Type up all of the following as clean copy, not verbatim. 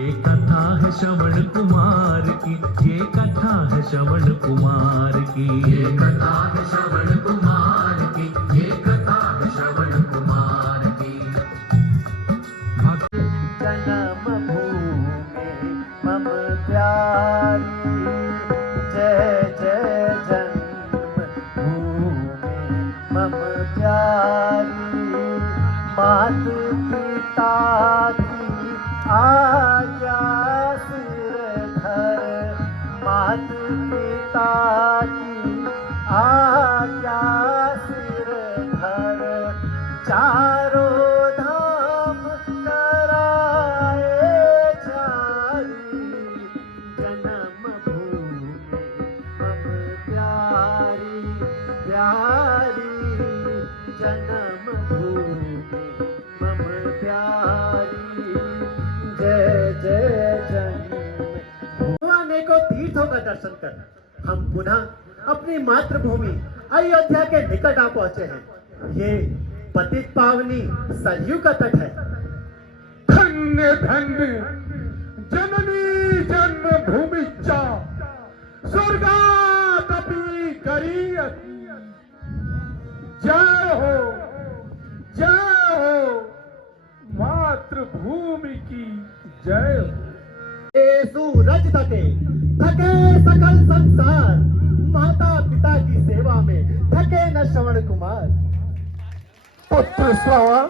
ये कथा है श्रवण कुमार की, ये कथा है श्रवण कुमार की, ये कथा है श्रवण कुमार की, ये कथा है श्रवण कुमार की। जन्म भूमि मम प्यारी, जय जय जन्म भूमि मम प्यारी। मात पिता की आज्ञा सिर धर, मात पिता की आज्ञा सिर धर। चारों धाम कराए जारी, जन्म भूमि मम प्यारी प्यारी, जन्म भूमि मम प्यारी। जय जय जन्म। अनेकों तीर्थों का दर्शन कर हम पुनः अपनी मातृभूमि अयोध्या के निकट आ पहुंचे हैं। ये पतित पावनी सरयू का तट है। धन्य धन्य जननी जन्मभूमि चा स्वर्गादपि गरीयसी। जय हो मातृभूमि की जय हो। ये सूरज तके थके सकल संसार, माता पिता की सेवा में थके न श्रवण कुमार। पुत्र श्रवण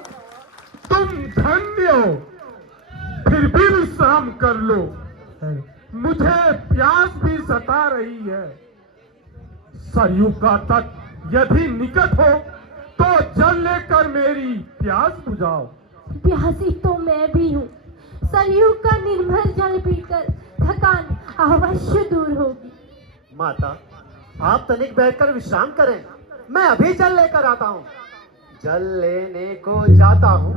तुम धन्य हो, फिर भी विश्राम कर लो, मुझे प्यास भी सता रही है। सरयू का तट यदि निकट हो तो जल लेकर मेरी प्यास बुझाओ। प्यासी तो मैं भी हूँ। सरयू का निर्मल जल पीकर थकान अवश्य दूर होगी। माता आप तनिक बैठकर विश्राम करें, मैं अभी जल लेकर आता हूँ। जल लेने को जाता हूँ,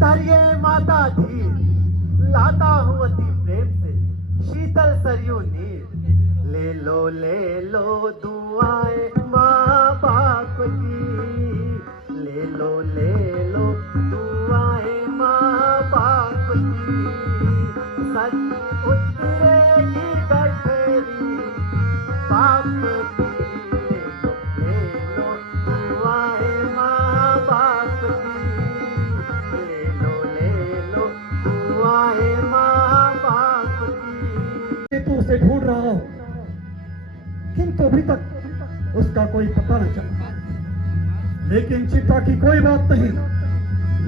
धरिए माता धीर, लाता हूँ अति प्रेम से शीतल सरयू नीर। ले लो दुआएं माँ बाप की, ले लो दुआएं माँ बाप की। सच उतरेगी गठरी बाप की, ले लो दुआएं माँ बाप की, ले लो दुआएं माँ बाप की। तू उसे ढूंढ रहा हो, किंतु अभी तक उसका कोई पता न चला। लेकिन चिंता की कोई बात नहीं,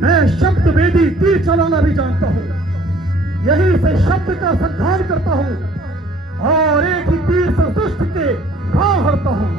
मैं शब्द वेदी तीर चलाना भी जानता हूँ। यही से शब्द का संधान करता हूँ और एक ही तीर से दुष्ट के घाव हरता हूँ।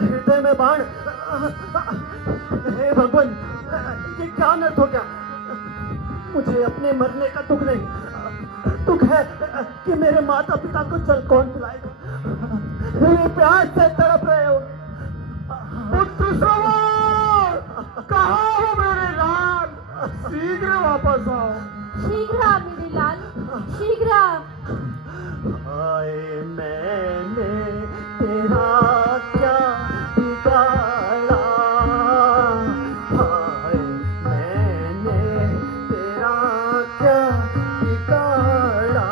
हृदय में बाण। हे भगवान, ये क्या अनर्थ हो गया? मुझे अपने मरने का दुख नहीं, दुख है कि मेरे माता पिता को जल कौन पिलाएगा। मेरी प्यास से तड़प रहे हो। पुत्र श्रवण, कहाँ हो मेरे लाल? शीघ्र वापस आओ। शीघ्र आ मेरे लाल, शीघ्र आ। हाय मैंने तेरा क्या बिगाड़ा, हाय मैंने तेरा क्या बिगाड़ा।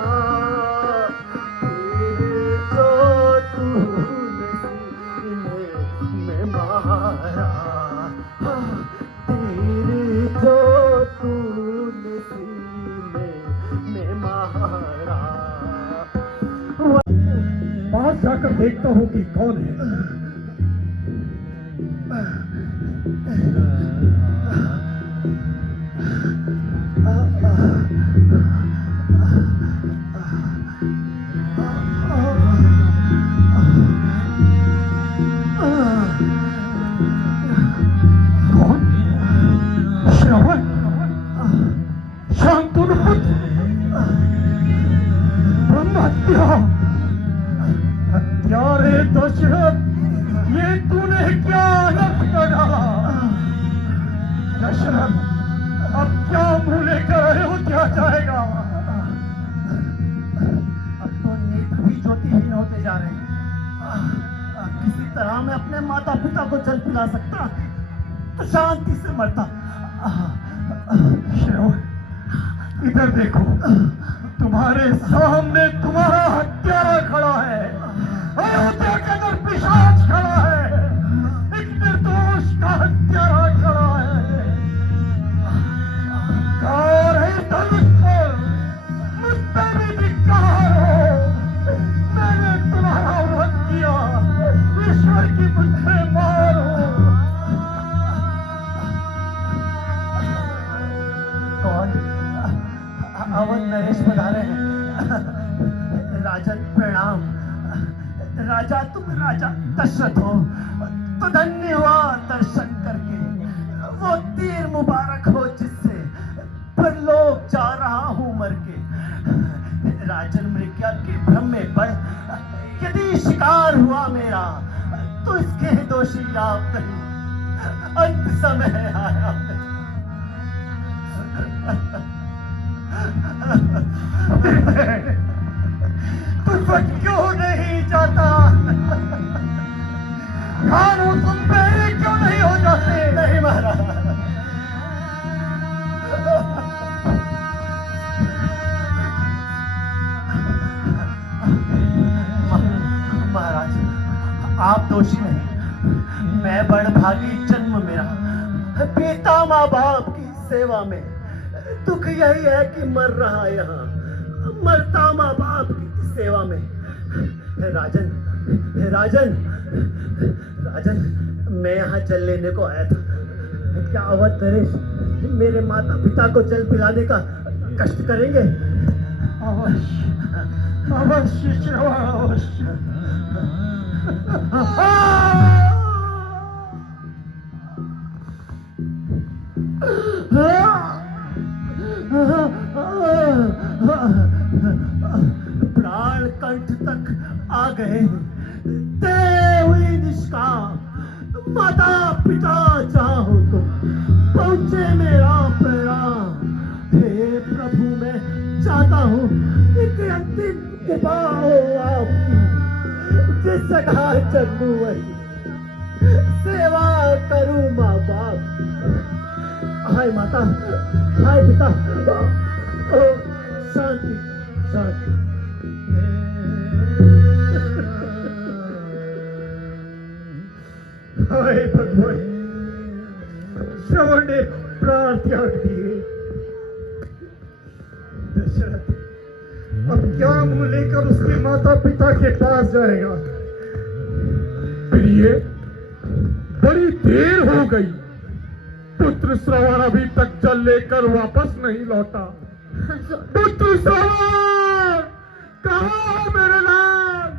फिर जो तूने सीने में मारा, तीर जो तूने सीने में मारा। पास जाकर देखता हूँ कि कौन है। कौन? श्रवण, शांतनु पुत्र, ब्रह्महत्या क्या रे दशरथ, ये तूने क्या अनर्थ कर डाला? दशरथ, अब क्या मुंह लेकर अयोध्या जाएगा? अब तो नेत्र भी ज्योतिहीन होते जा रहे हैं। किसी तरह मैं अपने माता पिता को जल पिला सकता तो शांति से मरता। श्रवण, इधर देखो, तुम्हारे सामने तुम्हारा हत्यारा खड़ा है। अयोध्या के अंदर पिशाच खड़ा है, एक निर्दोष का हत्यारा खड़ा है। धिक्कार है धनुष पर, मुझ पे भी धिक्कार हो। मैंने तुम्हारा वध किया, ईश्वर की मुझे मारो। कौन? अवध नरेश पधारे हैं। राजन प्रणाम। राजा, तुम राजा दशरथ हो तो धन्य हुआ दर्शन करके। वो तीर मुबारक हो जिससे परलोक जा रहा हूं मर के। राजन मृग्या के भ्रम में पड़ यदि शिकार हुआ मेरा तो इसके दोषी आप नहीं। अंत समय आया है। तू बच क्यों नहीं जाता? खानों तुम मेरे क्यों नहीं हो जाते? नहीं महाराज। महाराज, आप दोषी नहीं, मैं बड़भागी जन्म मेरा। पिता माँ बाप की सेवा में दुख यही है कि मर रहा यहाँ, मरता माँ बाप की सेवा में। राजन, राजन, राजन, मैं यहाँ जल लेने को आया था। क्या अवध नरेश मेरे माता पिता को जल पिलाने का कष्ट करेंगे? अवश्य, अवश्य श्रवण, अवश्य। प्राण कंठ तक आ गए, देव हुई निष्काम। माता पिता चाहो तो पहुंचे मेरा प्रणाम। हे प्रभु, मैं चाहता हूँ एक अंतिम कृपा हो आपकी। जिस जगह जन्मू वही सेवा करूं माँ बाप की। हाय माता, हाय पिता, ओ शांति, शांति। हाय भगवान, श्रवण ने प्राण त्याग दिए। दशरथ अब क्या मुंह लेकर उसके माता पिता के पास जाएगा? प्रिय, बड़ी देर हो गई, पुत्र श्रवण अभी तक जल लेकर वापस नहीं लौटा। पुत्र श्रवण, कहाँ हो मेरे लाल?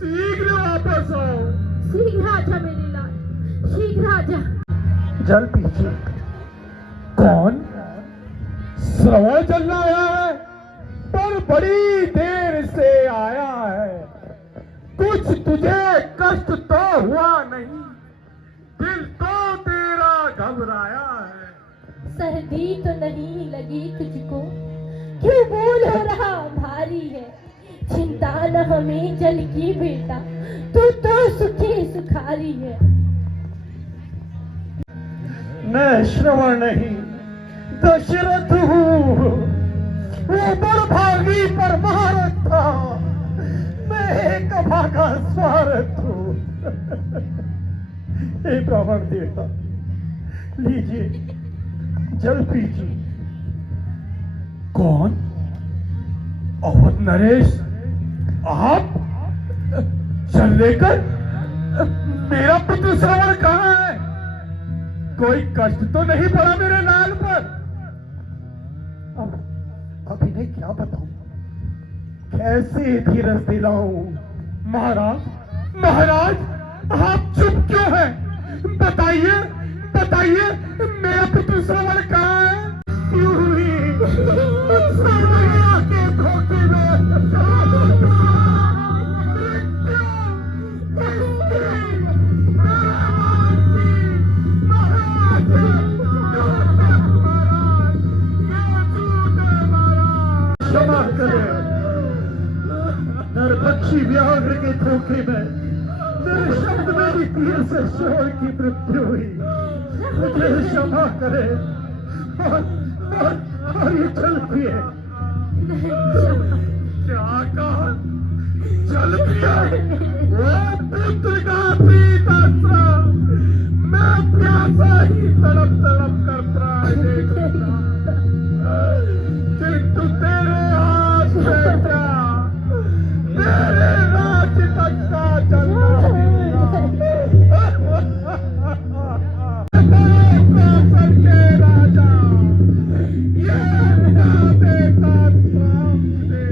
शीघ्र वापस आओ। शीघ्र आजा मेरे लाल, शीघ्र आजा। जल पीजिए। कौन? श्रवण जलना आया है, पर बड़ी देर से आया है। कुछ तुझे कष्ट तो हुआ नहीं? दिल तो तेरा घबराया है। सर्दी तो नहीं लगी तुझको? क्यों बोल हो रहा भारी है? चिंता न हमें जल की बेटा, तू तो सुखी सुखारी है। मैं श्रवण नहीं, दशरथ हूँ। वो बड़भागी पर महारथ था, मैं एक अभागा स्वार्थ हूँ। हे ब्राह्मण देवता, लीजिए जल पीजिए। कौन? अवध नरेश, आप जल लेकर? मेरा पुत्र श्रवण कहाँ है? कोई कष्ट तो नहीं पड़ा मेरे लाल पर? अभी नहीं क्या बताऊं, कैसे धीरज दिलाऊं? महाराज, महाराज, आप चुप क्यों हैं? बताइए, बताइए, मेरा पुत्र श्रवण कहाँ है? यूं ही के धोखे में पक्षी व्याघ्र के धोखे में मेरे शब्द में भी तीर से शोर की मृत्यु हुई। मुझे क्षमा करे और ये चलती है। क्या कहा? चल पिया वो पुत्र का पीता था। मैं प्यासा ही तड़प तड़प कर प्राण दे गया, किंतु तेरे हाथ से क्या मेरे राज्य तक का चलना के राजा ये क्या बेटा सामने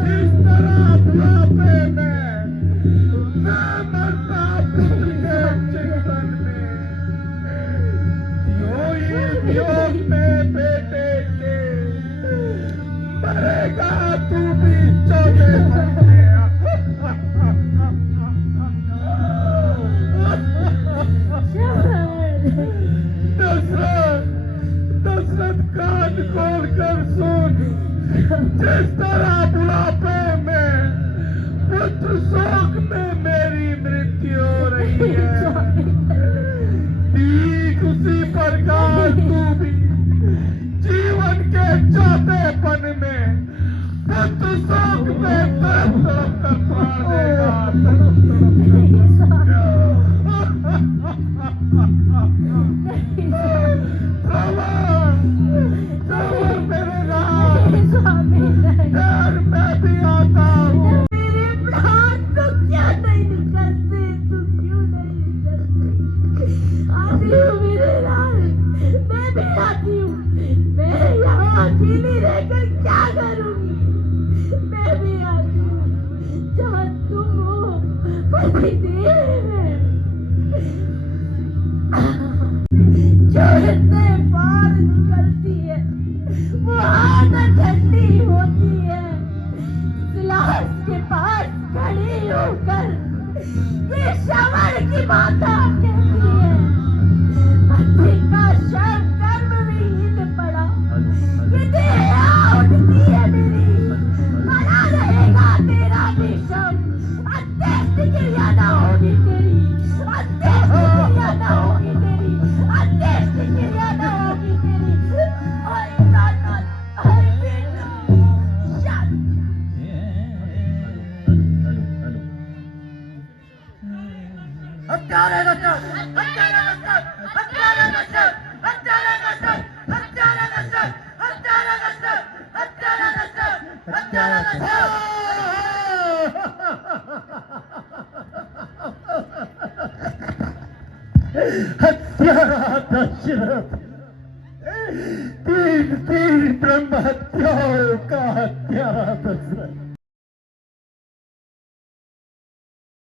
जिस तरह बुढ़ापे में मैं मरता पुत्र के चिंतन में, यो ही वियोग में बेटे के मरेगा तू भी चौथे दशरथ कान खोल कर सुन। जिस तरह बुढ़ापे में पुत्र शोक में मेरी मृत्यु हो रही है, ठीक उसी प्रकार तू भी जीवन के चौथेपन में पुत्र शोक में तड़प तड़प कर प्राण देगा। मेरे राम मैं भी आता हूँ। मेरे प्राण तो क्या नहीं निकलते, तू क्यों नहीं निकलते? आती हूँ मेरे राम, मैं भी आती हूँ। मैं यहाँ अकेली रहकर क्या करूँगी? मैं भी आती हूँ जहाँ तुम हो पतिदेव। जो से पार निकलती है वो आना ठंडी होती है। गिलास के पास खड़ी होकर ये श्रवण की माता कहती है, पति का शव कर्म विहीन पड़ा, ये देह उठती है मेरी, बना रहेगा तेरा भी शव। अंत्येष्टि क्रिया न होगी तेरी, अंत्येष्टि क्रिया न होगी तेरी, अंत्येष्टि क्रिया न होगी तेरी। ओए नाना, ओए बेटा, शांत। हत्यारे नशा, हत्यारे नशा, हत्यारे नशा, हत्यारे नशा, हत्यारे नशा, हत्यारे नशा, हत्यारे नशा, हत्यारे नशा। हत्यारा दशरथ, तीन तीन ब्रह्म हत्याओं का हत्यारा दशरथ।